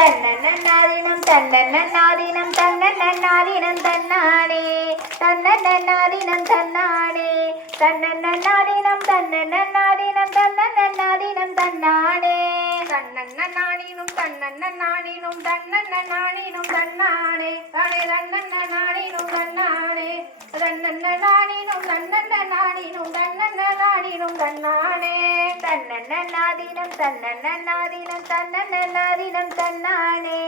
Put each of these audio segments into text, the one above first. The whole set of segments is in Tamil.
தன்னன்னாதீனம் தன்னன்னாதீனம் தன்னன்னாதீனம் தன்னானே தன்னன்னாதீனம் தன்னானே தன்னன்னாதீனம் தன்னன்னாதீனம் தன்னன்னாதீனம் தன்னானே தன்னன்னாதீனம் தன்னன்னாதீனம் தன்னன்னாதீனம் தன்னானே தானே தன்னன்னாதீனம் தன்னானே தன்னன்னாதீனம் தன்னன்னாதீனம் தன்னன்னாதீனம் தன்னானே தன்னன்னாதீனம் தன்னன்னாதீனம் தன்னன்னாதீனம் தன்னானே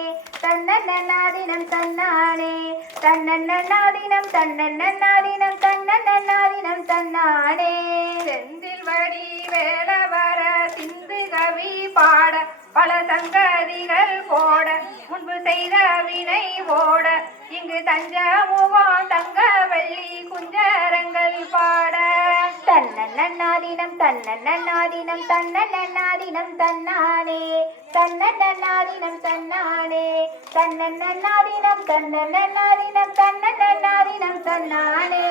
தன்னன்னாதீனம் தன்னானே தன்னன்னாதீனம் தன்னன்னாதீனம் தன்னன்னாதீனம் தன்னானே செந்தில் வடி வேலவர சிந்து கவி பாட பல சங்கதிகள் போட முன்பு செய்த வினை ஓட இங்கு தஞ்சமுவான் தங்க வெள்ளி குஞ்சரங்கள் பாட தன்னன்னாதீனம் தன்னன்னாதீனம் தன்னன்னாதீனம் தன்னானே தன்னன்னாதீனம் தன்னானே தன்னன்னாதீனம் தன்னன்னாதீனம் தன்னன்னாதீனம் தன்னானே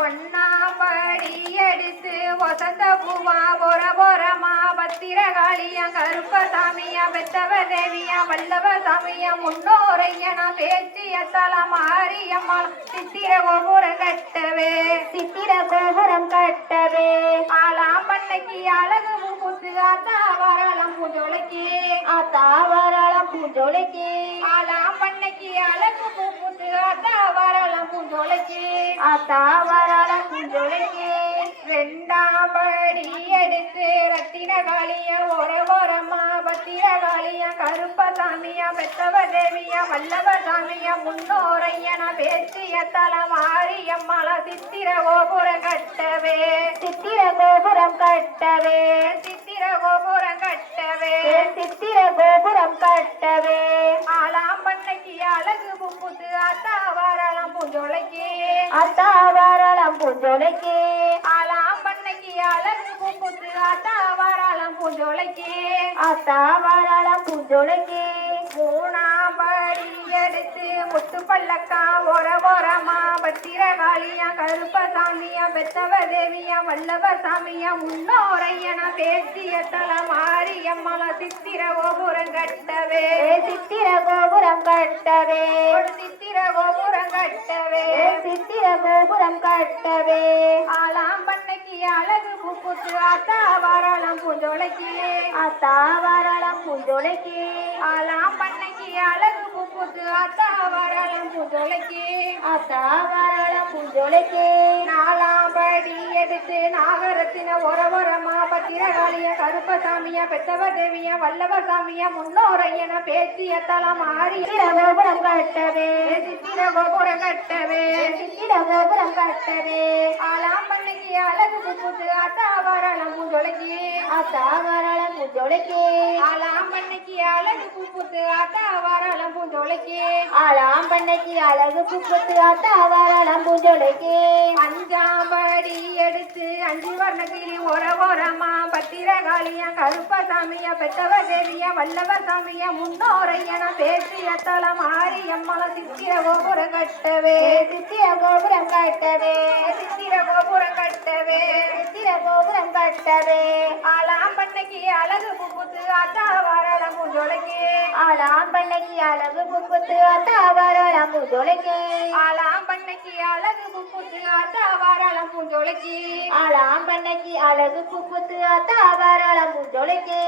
ஒன்னாம் படி எடுத்து வசந்த பூவா பொறமா பத்திரகாளியா கருப்பசாமியா பெத்தவ தேவியா வல்லவ சாமியா முன்னோரையனா பேச்சிய தலமாரியம்மா சித்திர கோபுரம் கட்டவே சித்திர கோபுரம் கட்டவே ஆலாம் பண்ணைக்கு அழகு பூத்து ஆத்தா வரலம் பூஜோலைக்கு ஆத்தா வரலம் பூஜோலைக்கு ஆலாம் பண்ணைக்கு அழகு பூத்து ஆத்தா வரலம் பூஜோலைக்கு ஆத்தா வரலம் பூஜோலைக்கு ரெண்டாம் படி எடுத்து ரத்தின காளியா ஒரமா பத்திரகாளியா கருப்பசாமியா பெத்தவ தேவியா வல்லவ சாமியா முன்னோரையனா பேசிய தலமாரியம்மாள சித்திர கோபுரம் கட்டவே சித்திர கோபுரம் கட்டவே சித்திர கோபுரம் கட்டவே சித்திர கோபுரம் கட்டவே ஆலாம் பண்ணைக்கு அழகு பூத்து ஆத்தா வரலாம் பூஞ்சோலைக்கு ஆத்தா வரலாம் பூஞ்சோலைக்கு ஆலாம் பண்ணைக்கு அழகு பூத்து ஆத்தா வரலாம் பூஞ்சோலைக்கு ஆத்தா வரலாம் பூஞ்சோலைக்கு மூணாம் படி எடுத்து முத்து பல்லக்கா ஒரமா பத்திரகாளியா கருப்பசாமியா பெத்தவ தேவியா வல்லவ சாமியா முன்னோரையனா பேசிய தலமாரியம்மா சித்திர கோபுரம் கட்டவே சித்திர கோபுரம் கட்டவே சித்திர கோபுரம் கட்டவே சித்திர கோபுரம் கட்டவே ஆலாம் பண்ணைக்கு அழகு பூத்து ஆத்தா வரலாம் பூஞ்சோலைக்கு ஆத்தா வரலாம் பூஞ்சோலைக்கு ஆலாம் பண்ணைக்கு அழகு பூத்து ஆத்தா வரலாம் பூஞ்சோலைக்கு ஆத்தா வரலாம் பூஞ்சோலைக்கு நாலாம் படி எடுத்து நாகரத்தின ஒரமா பத்திரகாளியா கருப்பசாமியா பெத்தவ தேவியா வல்லவ சாமியா முன்னோரையன பேசிய தலமாரி கோபுரம் கட்டவே சித்திர கோபுரம் கட்டவே சித்திர கோபுரம் கட்டவே ஆலாம் பண்ணைக்கு அழகு பூத்து ஆத்தா வரலாம் பூஞ்சோலைக்கு ஆத்தா வரலாம் பூஞ்சோலைக்கு ஆலாம் பண்ணைக்கு அழகு பூத்து ஆத்தா வரலாம் பூஞ்சோலைக்கு ஆலாம் பண்ணைக்கு அழகு பூத்து ஆத்தா வரலாம் பூஞ்சோலைக்கு அஞ்சாம் படி எடுத்து அஞ்சு வர்ண கிளி ஒரமா பத்திரகாளியா கருப்பசாமியா பெத்தவ தேவியா வல்லவ சாமியா முன்னோரையனா பேசிய தலமாரியம்மா சித்திர கோபுரம் கட்டவே சித்திர கோபுரம் கட்டவே சித்திர கோபுரம் கட்டவே சித்திர கோபுரம் கட்டவே ஆலாம் பண்ணைக்கு அழகு பூத்து ஆத்தா வரலாம் பூஞ்சோலைக்கு ஆலாம் பண்ணைக்கு அழகு பூத்து ஆத்தா வரலாம் பூஞ்சோலைக்கு ஆலாம் பண்ணைக்கு அழகு பூத்து ஆத்தா வரலாம் பூஞ்சோலைக்கு ஆலாம் பண்ணைக்கு அழகு பூத்து ஆத்தா வரலாம் பூஞ்சோலைக்கு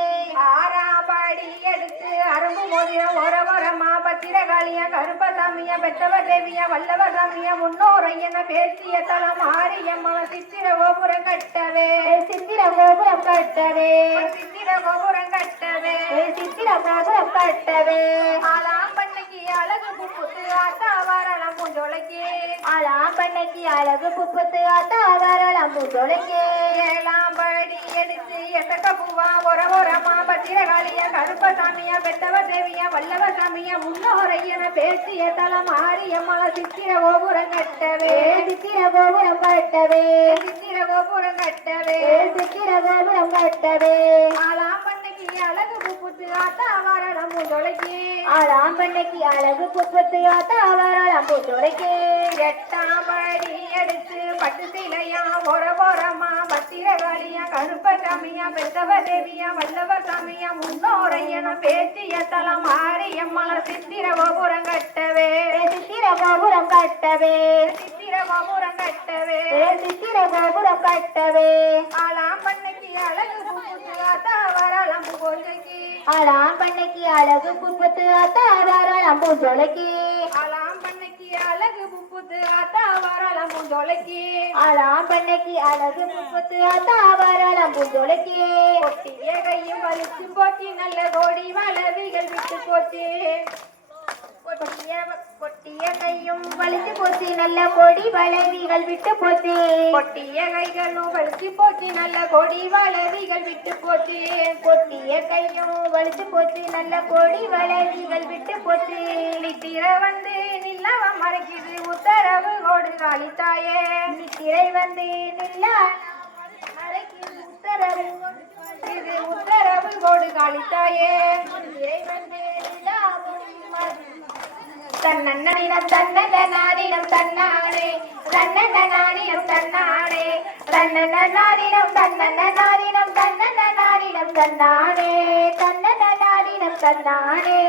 ஆறாம் படி எடுத்து அரும்பு மோதிரம் ஒரமா பத்திரகாளியா கருப்பசாமியா பெத்தவ தேவியா வல்லவ சாமியா முன்னோரையன பேசிய தலமாரியம்மா சித்திர கோபுரம் கட்டவே சித்திர கோபுரம் கட்டவே சித்திர கோபுரம் கட்டவே சித்திர கோபுரம் கட்டவே ஆலாம் பண்ணைக்கு அழகு பூத்து ஆத்தா வரலாம் பூஞ்சோலைக்கு ஆலாம் பண்ணைக்கு அழகு பூத்து ஆத்தா வரலாம் பூஞ்சோலைக்கு ஏழாம் படி எடுத்து எசக்க பூவா ஒரமா பத்திரகாளியா கருப்பசாமியா பெத்தவ தேவியா வல்லவ சாமியா முன்னோரையன பேசிய தலமாரியம்மா சித்திர கோபுரம் கட்டவே சித்திர கோபுரம் கட்டவே சித்திர கோபுரம் கட்டவே சித்திர கோபுரம் கட்டவே ஆலாம் பண்ணைக்கு அழகு பூத்து ஆத்தா வரலாம் பூஞ்சோலைக்கு ஆலாம் பண்ணைக்கு அழகு பூத்து ஆத்தா வரலாம் பூஞ்சோலைக்கு எட்டாம் படி எடுத்து பட்டு சிலையா ஒரமா பத்திரகாளியா கருப்பசாமியா பெத்தவ தேவியா வல்லவ சாமியா முன்னோரையன பேசிய தலமாரியம் அம்மா சித்திர கோபுரம் கட்டவே சித்திர கோபுரம் கட்டவே சித்திர கோபுரம் கட்டவே சித்திர கோபுரம் கட்டவே ஆளாம் பண்ணைக்கு அழகு பூப்புத்து ஆத்தா வரலாம் பூஜைக்கு ஆளாம் பண்ணைக்கு அழகு புற்பத்து தாராளம் பூஞ்சொலைக்கு ஆளாம் பண்ணைக்கு அழகு பூப்புத்து ஆத்தா வரலாம் பூஜைக்கு ஆளாம் பண்ணைக்கு அழகு புற்பத்து தாராளம் பூஞ்சொலைக்கு கொட்டிய கையும் வலிச்சு போச்சு நல்ல கோடி வளவிகள் விட்டு போச்சு கொட்டிய கையும் வலிச்சு போச்சு நல்ல கொடி வளைவிகள் விட்டு போச்சு கொட்டிய கைகளும் வலிச்சு போச்சு நல்ல கொடி வளவிகள் விட்டு போச்சு கொட்டிய கையும் வலிச்சு போச்சு நல்ல கொடி வளைவிகள் விட்டு போச்சு நித்திர வந்து நில்லவ மறைக்குது உத்தரவு கோடு காளித்தாயே நித்திரை வந்து நில்லா மறைக்குது உத்தரவு இது உத்தரவு கோடு காளித்தாயே நித்திரை வந்து நில்லாவும் தன்னன்னினம் தன்னன்னாதினம் தன்னானே தன்னன்னாதினம் தன்னானே தன்னன்னாதினம் தன்னன்னாதினம் தன்னன்னாதினம் தன்னானே தன்னன்னாதினம் தன்னானே